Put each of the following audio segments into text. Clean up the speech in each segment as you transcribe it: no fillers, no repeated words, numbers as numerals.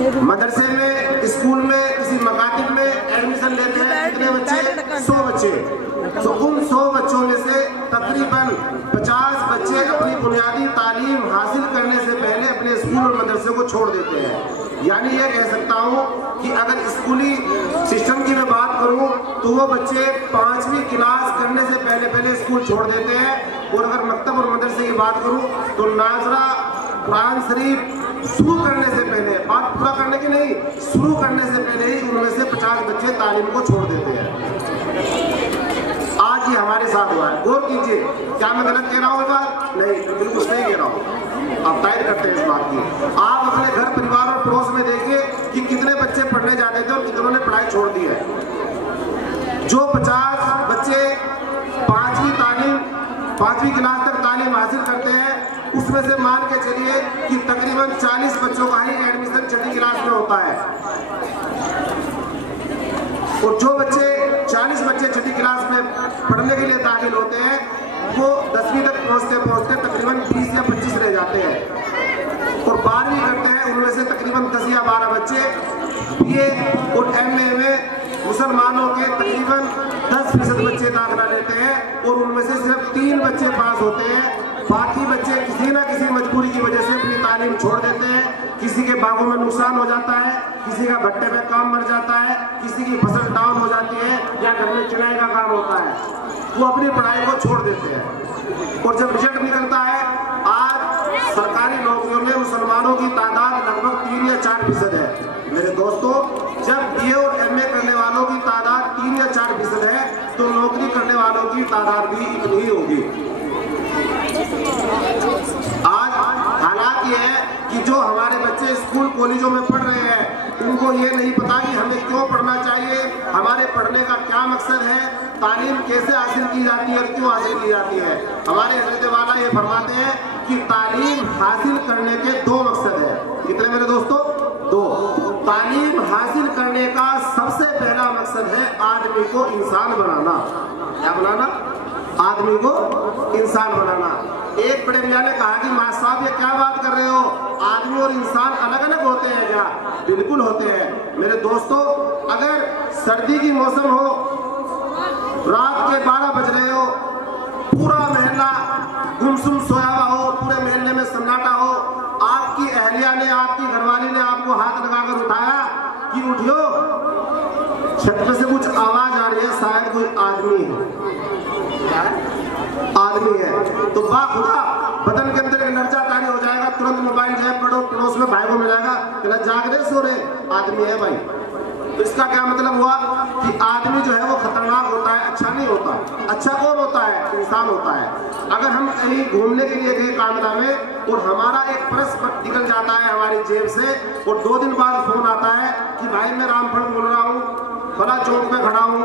मदरसे में, स्कूल में, किसी मकातिब में एडमिशन लेते हैं कितने बच्चे? 100 बच्चे। तो उन 100 बच्चों में से तकरीबन 50 बच्चे अपनी बुनियादी तालीम हासिल करने से पहले अपने स्कूल और मदरसे को छोड़ देते हैं। यानी ये कह सकता हूँ कि अगर स्कूली सिस्टम की मैं बात करूँ तो वो बच्चे 5वीं क्लास करने से पहले स्कूल छोड़ देते हैं। और अगर मकतब और मदरसे की बात करूँ तो नाजरा कुरान शरीफ शुरू करने से पहले, बात पूरा करने की नहीं, शुरू करने से पहले ही उनमें से 50 बच्चे तालीम को छोड़ देते हैं। आज ये हमारे साथ हुआ है। गौर कीजिए, क्या मैं गलत कह रहा हूँ? बात नहीं, बिल्कुल सही कह रहा हूँ। आप तारीफ करते हैं इस बात की। आप अपने घर, परिवार और पड़ोस में देखिए कि कितने बच्चे पढ़ने जाते थे और कितनों ने पढ़ाई छोड़ दी है। जो 50 बच्चे 5वीं क्लास तक तालीम हासिल करते हैं, उसमें से मान के चलिए कि तकरीबन 40 बच्चों का ही एडमिशन 6ठी क्लास में होता है। और जो बच्चे 40 बच्चे 6ठी क्लास में पढ़ने के लिए दाखिल होते हैं, वो 10वीं तक पहुंचते तकरीबन 20 या 25 रह जाते हैं। और 12वीं करते हैं, उनमें से तकरीबन 10 या 12 बच्चे BA और MA में मुसलमानों के तकरीबन 10% बच्चे दाखिला लेते हैं और उनमें से सिर्फ 3 बच्चे पास होते हैं। बाकी बच्चे किसी न किसी मजबूरी की वजह से अपनी तालीम छोड़ देते हैं। किसी के बागों में नुकसान हो जाता है, किसी का भट्टे में काम मर जाता है, किसी की फसल डाउन हो जाती है या घर में चुनाई का काम होता है, वो अपनी पढ़ाई को छोड़ देते हैं। और जब रिजल्ट निकलता है, आज सरकारी नौकरियों में मुसलमानों की तादाद लगभग 3 या 4% है। मेरे दोस्तों, जब BA और MA करने वालों की तादाद 3 या 4% है, तो नौकरी करने वालों की तादाद भी इतनी ही होगी। आज हालात ये है कि जो हमारे बच्चे स्कूल कॉलेजों में पढ़ रहे हैं, उनको ये नहीं पता कि हमें क्यों पढ़ना चाहिए, हमारे पढ़ने का क्या मकसद है, तालीम कैसे हासिल की जाती है और क्यों हासिल की जाती है। हमारे हज़रत वाला ये फरमाते हैं कि तालीम हासिल करने के 2 मकसद है। कितने मेरे दोस्तों? 2। तालीम हासिल करने का सबसे पहला मकसद है आदमी को इंसान बनाना। क्या बनाना? आदमी को इंसान बनाना। एक बड़े मियां ने कहा कि मां साहब ये क्या बात कर रहे हो, आदमी और इंसान अलग अलग होते हैं क्या? बिल्कुल होते हैं मेरे दोस्तों। अगर सर्दी की मौसम हो, रात के 12 बज रहे हो, पूरा महल्ला गुमसुम सोया हुआ हो, पूरे महल्ले में सन्नाटा हो, आपकी अहलिया ने, आपकी घरवाली ने आपको हाथ लगाकर उठाया कि उठियो, छत पे से कुछ आवाज आ रही है, शायद कोई आदमी है, तो खुदा बदन के अंदर एनर्जा तारी हो जाएगा, तुरंत मोबाइल जेब पड़ो, पड़ोस में भाई को मिलेगा, जाग रहे सो रहे, आदमी है भाई। तो इसका क्या मतलब हुआ कि आदमी जो है वो खतरनाक होता है, अच्छा नहीं होता। अच्छा कौन होता है? इंसान होता है। अगर हम कहीं घूमने के लिए गए कानडा में और हमारा एक पर्स निकल जाता है हमारी जेब से और 2 दिन बाद फोन आता है कि भाई मैं रामफल बोल रहा हूँ, बड़ा चौक में खड़ा हूँ,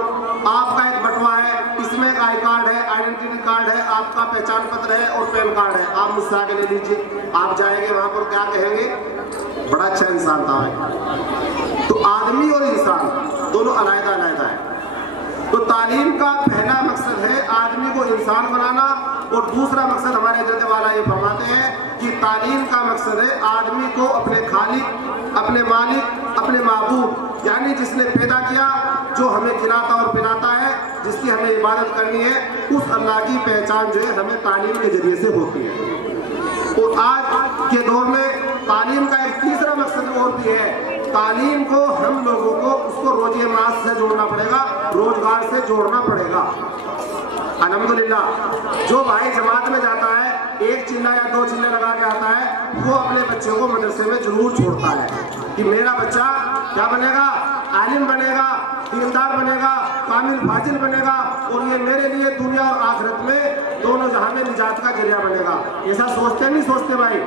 आपका एक बटवा है, इसमें एक आई कार्ड है, आइडेंटिटी कार्ड है, आपका पहचान पत्र है और पैन कार्ड है, आप मुझसे आगे ले लीजिए। आप जाएंगे वहां पर, क्या कहेंगे? बड़ा अच्छा इंसान था भाई। तो आदमी और इंसान दोनों अलग-अलग है। तो तालीम का पहला मकसद है आदमी को इंसान बनाना और दूसरा मकसद हमारे हज़रत वाला ये फरमाते हैं कि तालीम का मकसद है आदमी को अपने खालिक, अपने मालिक, अपने महबूब, यानी जिसने पैदा किया, जो हमें खिलाता और पिलाता है, जिसकी हमें इबादत करनी है, उस अल्लाह की पहचान जो है हमें तालीम के जरिए से होती है। और आज के दौर में तालीम का एक तीसरा मकसद और भी है। तालीम को हम लोगों को उसको रोज़े मास से जोड़ना पड़ेगा, रोजगार से जोड़ना पड़ेगा। अल्हम्दुलिल्लाह, जो भाई जमात में जाता है, 1 चिल्ला या 2 चिल्ले लगा के आता है, वो अपने बच्चे को मदरसे में जरूर छोड़ता है कि मेरा बच्चा क्या बनेगा? आलिम बनेगा, दीनदार बनेगा, कामिल फाजिल बनेगा और ये मेरे लिए दुनिया और आखिरत में दोनों जहां में निजात का जरिया बनेगा। ऐसा सोचते नहीं सोचते भाई?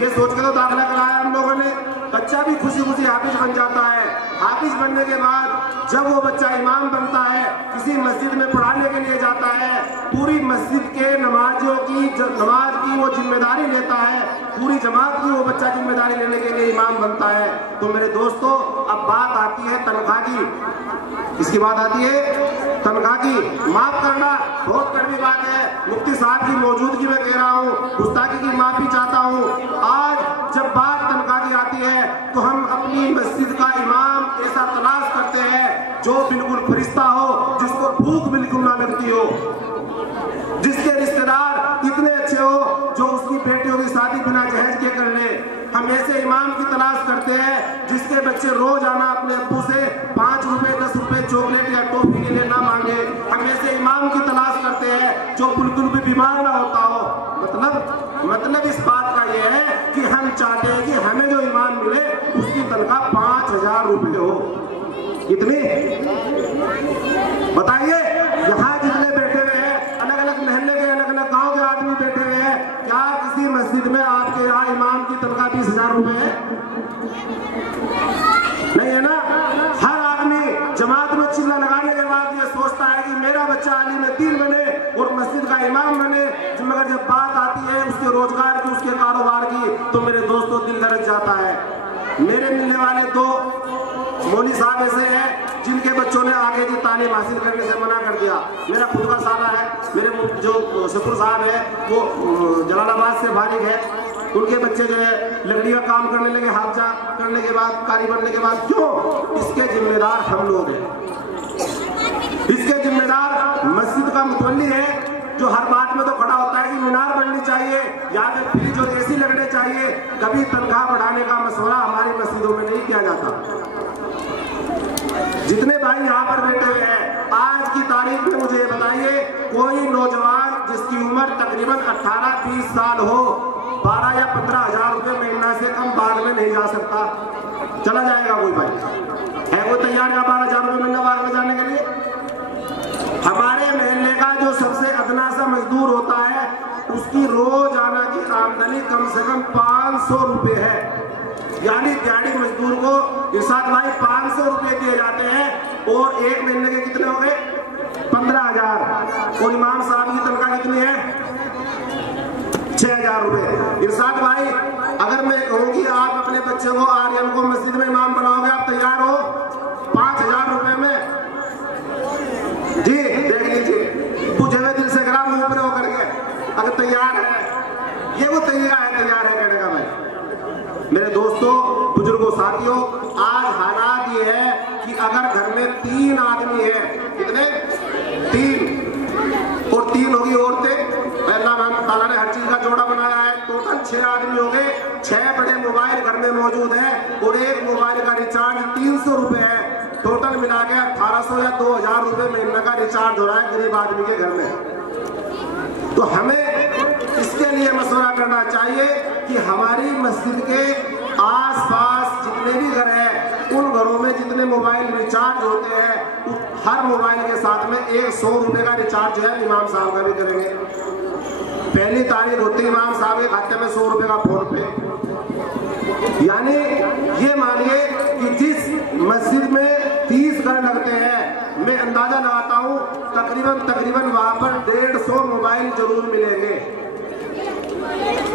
ये सोच के तो दाखिला कराया हम लोगों ने। बच्चा भी खुशी खुशी हाफिज बन जाता है। हाफिज बनने के बाद जब वो बच्चा इमाम बनता है, किसी मस्जिद में पढ़ाने के लिए जाता है, पूरी मस्जिद के नमाजियों की नमाज की वो जिम्मेदारी लेता है, पूरी जमात की वो बच्चा जिम्मेदारी लेने के लिए इमाम बनता है। तो मेरे दोस्तों, अब बात आती है तनख्वाह की। किसकी बात आती है? तनख्वाह की। माफ करना, बहुत कड़वी बात है, मुफ्ती साहब की मौजूदगी में कह रहा हूँ, गुस्ताखी की माफी चाहता हूँ। आज जब बात तनख्वाह की आती है तो हम अपनी मस्जिद का इमाम ऐसा तलाश करते हैं जो बिल्कुल फरिश्ता हो, जिसको भूख बिल्कुल ना लगती हो, जिसके रिश्तेदार इतने अच्छे हो जो उसकी बेटियों की शादी बिना जहेज के कर ले। हम ऐसे इमाम की तलाश करते हैं जिसके बच्चे रोज आना अपने अब्बू से 5 रुपए 10 रुपए चॉकलेट या टॉफी के लिए ना मांगे। हम ऐसे इमाम की तलाश करते हैं जो बिल्कुल भी बीमार ना होता हो। मतलब इस बात का यह है कि हम चाहते हैं कि हमें जो इमाम मिले उसकी तनख्वाह 5000 रुपए हो। कितनी बताइए? यहाँ जितने बैठे हुए हैं, अलग अलग महल्ले के अलग अलग गांव के आदमी बैठे हुए हैं, क्या किसी मस्जिद में आपके यहाँ इमाम की तनख्वाह 20,000 रुपए है? नहीं है ना। हर आदमी जमात में चिल्ला लगाने के बाद ये सोचता है कि मेरा बच्चा आलिम दीन बने और मस्जिद का इमाम बने, मगर जब बात आती है उसके रोजगार की, उसके कारोबार की, तो मेरे दोस्तों दिल धड़क जाता है। मेरे मिलने वाले 2 मौलवी साहब ऐसे हैं जिनके बच्चों ने आगे की तालीम हासिल करने से मना कर दिया। मेरा खुद का साला है, मेरे जो ससुर साहब है वो जलालाबाद से फारिग है, उनके बच्चे जो है लकड़ी का काम करने लगे, हाफजा करने के बाद, कारी बनने के बाद। क्यों? इसके जिम्मेदार हम लोग हैं। इसके जिम्मेदार मस्जिद का मुतवल्ली है जो हर बात में तो खड़ा होता है कि मीनार बननी चाहिए या फिर फ्रिज और एसी लगने चाहिए। कभी तनख्वाह बढ़ाने का मसला हमारी मस्जिदों में नहीं किया जाता। जितने भाई यहाँ पर बैठे हुए हैं, आज की तारीख में मुझे ये बताइए, कोई नौजवान जिसकी उम्र तकरीबन 18-20 साल हो 12 या 15,000 रुपए महीना से कम बाग में नहीं जा सकता? चला जाएगा कोई भाई? है कोई तैयार या 12,000 रुपए महीना बाग में जाने के लिए? हमारे महल्ले का जो सबसे अदना सा मजदूर होता है उसकी रोजाना की आमदनी कम से कम 500 रुपए है। यानी दिहाड़ी मजदूर को इरशाद भाई 500 रुपए दिए जाते हैं और एक महीने के कितने हो गए? 15,000। और इमाम साहब की तनख्वाह कितनी है? 6,000 रुपए। इरशाद भाई अगर मैं कहूँ कि आप अपने बच्चे को, आर्यन को मस्जिद में इमाम बनाओगे, आप तैयार हो 5,000 रुपए में? जी देख लीजिए, पूछे हुए दिल से ग्राम ऊपर होकर के अगर तैयार है, ये वो तरीका है तैयार है कहने का। भाई मेरे दोस्तों, बुजुर्गों, साथियों, आज हालात ये है कि अगर घर में 3 आदमी है, कितने? 3, और 3 होगी औरतें। अल्लाह ताला ने हर चीज का जोड़ा बनाया है, टोटल 6 आदमी हो गए। 6 बड़े मोबाइल घर में मौजूद है और एक मोबाइल का रिचार्ज 300 रुपए है। टोटल मिला के 1800 या 2000 रुपए महीने का रिचार्ज हो रहा है गरीब आदमी के घर में। तो हमें इसके लिए मशवरा करना चाहिए कि हमारी मस्जिद के आसपास जितने भी घर हैं उन घरों में जितने मोबाइल रिचार्ज होते हैं हर मोबाइल के साथ में 100 रुपए का रिचार्ज जो है इमाम साहब का भी करेंगे। पहली तारीख होती है इमाम साहब के खाते में 100 रुपए का फोन पे। यानी ये मानिए कि जिस मस्जिद में 30 घर लगते हैं, मैं अंदाजा लगाता हूँ तकरीबन वहां पर 150 मोबाइल जरूर मिलेंगे।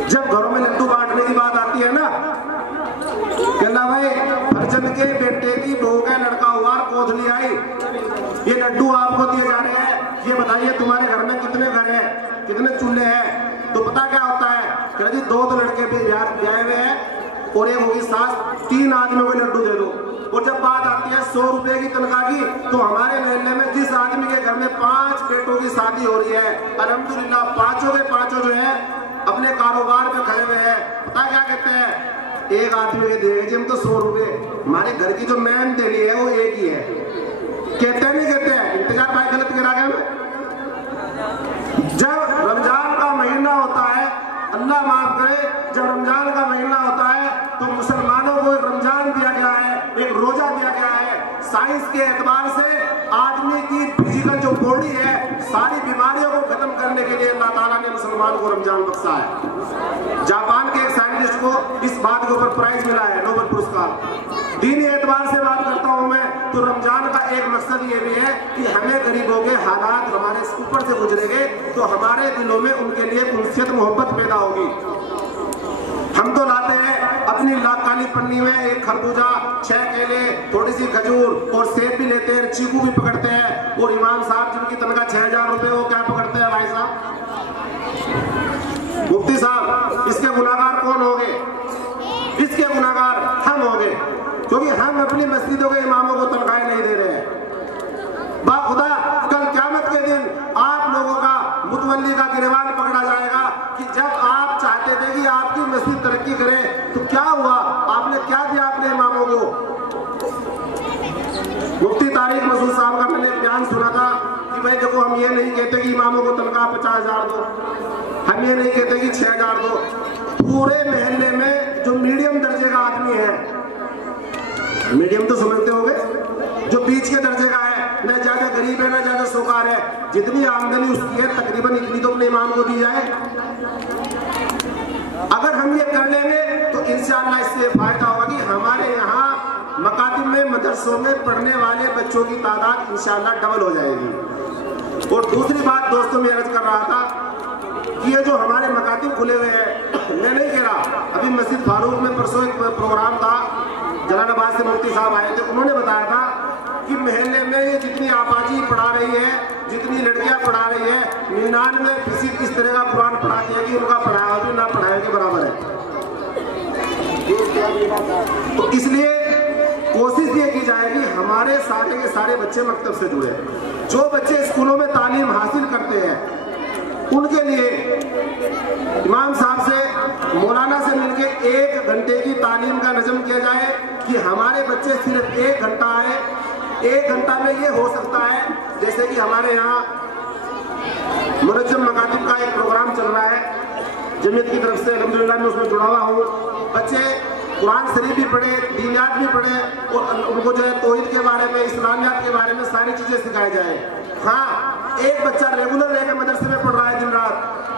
जब घरों में लड्डू बांटने की बात आती है ना, कहना भाई फरजंद के बेटे की बहू का लड़का हुआ, कोथली आई, ये लड्डू आपको दिए जा रहे हैं, ये बताइए तुम्हारे घर में कितने घर हैं, कितने चूल्हे हैं? तो पता क्या होता है? कहना जी 2 लड़के भी ब्याह हुए हैं और एक होगी सास, 3 आदमियों को लड्डू दे दो। और जब बात आती है 100 रुपए की तनख्वाह की, तो हमारे महल्ले में जिस आदमी के घर में 5 बेटों की शादी हो रही है, अल्हम्दुलिल्लाह पांचों के पांचों जो है अपने कारोबार पे खड़े हुए हैं। पता क्या कहते हैं? एक आदमी के देंगे जी हम तो 100 रुपए, हमारे घर की जो मेन देनी है वो एक ही है। कहते नहीं कहते हैं? इंतजार भाई गलत गिरा गया। जब रमजान का महीना होता है, अल्लाह माफ करे, जब रमजान का महीना होता है तो मुसलमानों को एक रमजान दिया गया है, एक रोजा दिया गया है। साइंस के एतबार से आदमी की फिजिकल जो बॉडी है सारी बीमारियों को खत्म करने के लिए अल्लाह ताला ने मुसलमान को रमजान बख्शा है। जापान के एक साइंटिस्ट को इस बात के ऊपर प्राइज मिला है, नोबेल पुरस्कार। दीनी एतबार से बात करता हूं मैं, तो रमजान का एक मकसद ये भी है कि हमें गरीबों के हालात हमारे ऊपर से गुजरेंगे तो हमारे दिलों में उनके लिए उनसे मोहब्बत पैदा होगी। हम तो लाते हैं अपनी काली पन्नी में एक खरबूजा, 6 केले, थोड़ी सी खजूर और सेब भी लेते हैं, चीकू भी पकड़ते हैं। और इमाम साहब जिनकी तनख्वाह 6,000 रुपए, वो क्या पकड़ते हैं भाई साहब? मुफ्ती साहब। इसके गुनाहगार कौन होंगे? इसके गुनाहगार अपनी मस्जिदों के इमामों को तनख्वाहें नहीं दे रहे हैं। बाखुदा कल क़यामत के दिन आप लोगों का मुतवल्ली का गिरबान पकड़ा जाएगा कि जब आप चाहते थे कि आपकी मस्जिद तरक्की करे तो क्या हुआ, आपने क्या दिया अपने इमामों को। मुफ्ती तारिक मसूद साहब का मैंने बयान सुना था कि भाई देखो, हम ये नहीं कहते कि इमामों को तनख्वाह 50,000 दो, हम ये नहीं कहते कि 6,000 दो। पूरे महल्ले में जो मीडियम दर्जे का आदमी है, मीडियम तो समझते होंगे, जो बीच के दर्जे का है, न ज्यादा गरीब है न ज्यादा शौकार है, जितनी आमदनी उसकी है तकरीबन इतनी तो अपने इमाम को दी जाए। अगर हम ये कर लेंगे तो इंशाअल्लाह इससे फायदा होगा कि हमारे यहाँ मकातिब में मदरसों में पढ़ने वाले बच्चों की तादाद इंशाअल्लाह डबल हो जाएगी। और दूसरी बात दोस्तों, मैं अर्ज कर रहा था कि ये जो हमारे मकातिब खुले हुए हैं, मैं नहीं कह रहा, अभी मस्जिद फारूक में परसों एक प्रोग्राम था, जलालाबाद से मुफ्ती साहब आए थे, उन्होंने बताया था कि महल्ले में ये जितनी आबादी पढ़ा रही है, जितनी लड़कियां पढ़ा रही है, 99% इस तरह का कुरान पढ़ाती है कि उनका पढ़ाया भी ना पढ़ाया के बराबर है। तो इसलिए कोशिश ये की जाएगी हमारे सारे के सारे बच्चे मकतब से जुड़े। जो बच्चे स्कूलों में तालीम हासिल करते हैं उनके लिए इमाम साहब से, मौलाना से मिलकर 1 घंटे की तालीम का नज़म किया जाए कि हमारे बच्चे सिर्फ 1 घंटा आए। 1 घंटा में ये हो सकता है जैसे कि हमारे यहाँ मुनज्जम मकातिब का एक प्रोग्राम चल रहा है जमीयत की तरफ से, अल्हम्दुलिल्लाह मैं उसमें जुड़ा हुआ हूँ। बच्चे कुरान शरीफ भी पढ़े, दीनियात भी पढ़े और उनको जो है तौहीद के बारे में, इस्लामियात के बारे में सारी चीज़ें सिखाई जाए। हाँ, एक बच्चा रेगुलर रहकर मदरसे में पढ़ रहा है दिन रात,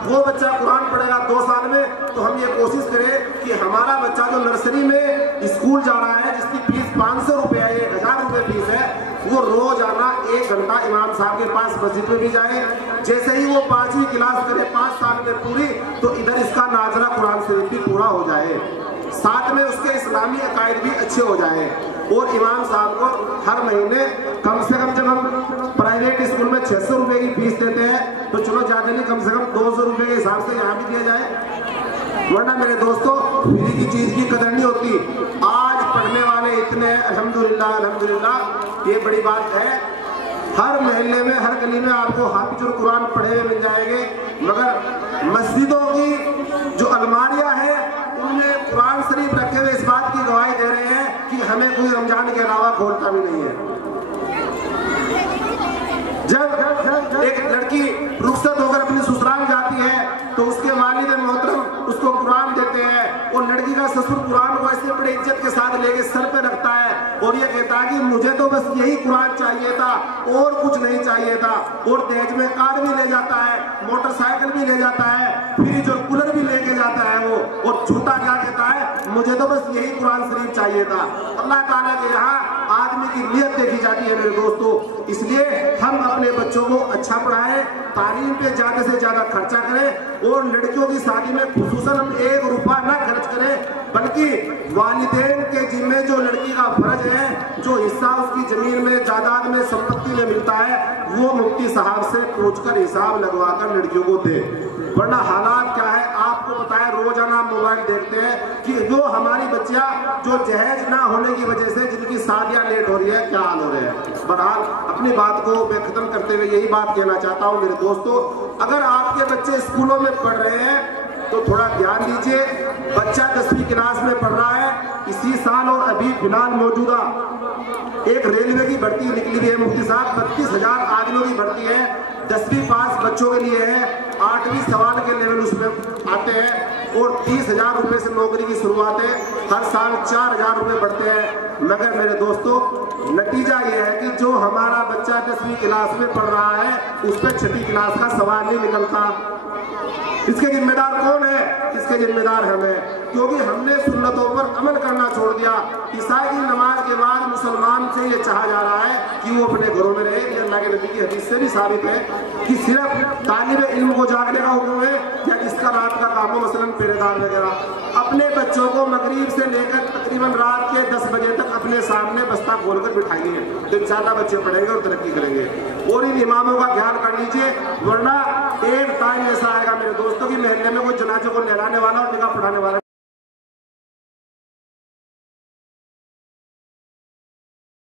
वो बच्चा कुरान पढ़ेगा 2 साल में, तो हम ये कोशिश करें कि हमारा बच्चा जो नर्सरी में स्कूल जा रहा है, जिसकी फीस 500 रुपये है, 1000 रुपये फीस है, वो रोजाना 1 घंटा इमाम साहब के पास मस्जिद में भी जाए। जैसे ही वो 5वीं क्लास करे 5 साल में पूरी, तो इधर इसका नाजरा कुरान शरीफ भी पूरा हो जाए, साथ में उसके इस्लामी अकायद भी अच्छे हो जाए। और इमाम साहब को हर महीने कम से कम, जब हम प्राइवेट स्कूल में 600 रुपये की फीस देते हैं तो चलो ज़्यादा नहीं, कम से कम 200 रुपये के हिसाब से यहाँ भी दिया जाए। वरना मेरे दोस्तों, फ्री की चीज़ की कदर नहीं होती। आज पढ़ने वाले इतने, अल्हम्दुलिल्लाह अल्हम्दुलिल्लाह, ये बड़ी बात है। हर महल्ले में, हर गली में आपको हाफिजुल कुरान पढ़े हुए मिल जाएंगे, मगर मस्जिदों की जो अलमारियाँ हैं उनमें कुरान शरीफ रखे हुए इस बात की गवाही दे रहे हैं कि हमें कोई रमजान के अलावा खोलता भी नहीं है। जब एक लड़की रुखसत होकर अपनी ससुराल जाती है तो उसके वालिद मोहतरम उसको कुरान देते हैं और लड़की का ससुर कुरान को ऐसे बड़े इज्जत के साथ लेके सर पे रखता है और ये कहता है कि मुझे तो बस यही कुरान चाहिए था और कुछ नहीं चाहिए था। और दहेज में कार भी ले जाता है, मोटरसाइकिल भी ले जाता है, फ्रिज और कूलर भी लेके जाता है वो, और झूठा क्या कहता है, मुझे तो बस यही कुरान शरीफ चाहिए था। अल्लाह ताला के यहाँ आदमी की नियत देखी जाती है मेरे दोस्तों। इसलिए हम अपने बच्चों को अच्छा पढ़ाएं, तालीम पे ज्यादा से ज्यादा खर्चा करें और लड़कियों की शादी में खुसूसन हम 1 रुपया ना खर्च करें, बल्कि वालिदैन के जिम्मे जो लड़की का फर्ज है, जो हिस्सा उसकी जमीन में, जायदाद में, संपत्ति में मिलता है, वो मुफ्ती साहब से पूछकर हिसाब लगवाकर लड़कियों को दे। वरना हालात क्या है आपको पता है, रोजाना मोबाइल देखते हैं कि जो हमारी बच्चियां जो जहेज ना होने की वजह से जिनकी शादियां लेट हो रही है, क्या हाल हो रहे हैं। बहरहाल अपनी बात को मैं खत्म करते हुए यही बात कहना चाहता हूं मेरे दोस्तों, अगर आपके बच्चे स्कूलों में पढ़ रहे हैं तो थोड़ा ध्यान दीजिए। बच्चा 10वीं क्लास में पढ़ रहा है इसी साल, और अभी फिलहाल मौजूदा एक रेलवे की भर्ती निकली हुई है मुफ्ती साहब, 32,000 आदमियों की भर्ती है, 10वीं पास बच्चों के लिए है, 8वीं सवाल के लेवल उसमें आते हैं और 30,000 रुपये से नौकरी की शुरुआत है। हर साल 4,000 रुपये बढ़ते हैं। मगर मेरे दोस्तों, नतीजा ये है कि जो हमारा बच्चा 10वीं क्लास में पढ़ रहा है उस पर 6ठी क्लास का सवाल नहीं निकलता। इसके जिम्मेदार कौन है? इसके जिम्मेदार हम हैं, क्योंकि हमने सुन्नतों पर अमल करना छोड़ दिया। ईसाई की नमाज के बाद मुसलमान से ये चाहा जा रहा है कि वो अपने घरों में रहे। अल्लाह के नबी की हदीस से भी साबित है कि सिर्फ तालिब इल्म को जागने का हुक्म है या जिसका रात का काम हो, मसलन पहरेदार वगैरह। अपने बच्चों को मगरिब से लेकर तकरीबन रात के 10 बजे तक अपने सामने बस्ता खोलकर बिठाइए, तो इंशाअल्लाह बच्चे पढ़ेंगे और तरक्की करेंगे। और इन इमामों का ख्याल कर लीजिए, वरना एक टाइम ऐसा आएगा मेरे दोस्तों की महल्ले में कोई जनाजे को नहलाने वाला और निकाह पढ़ाने वाला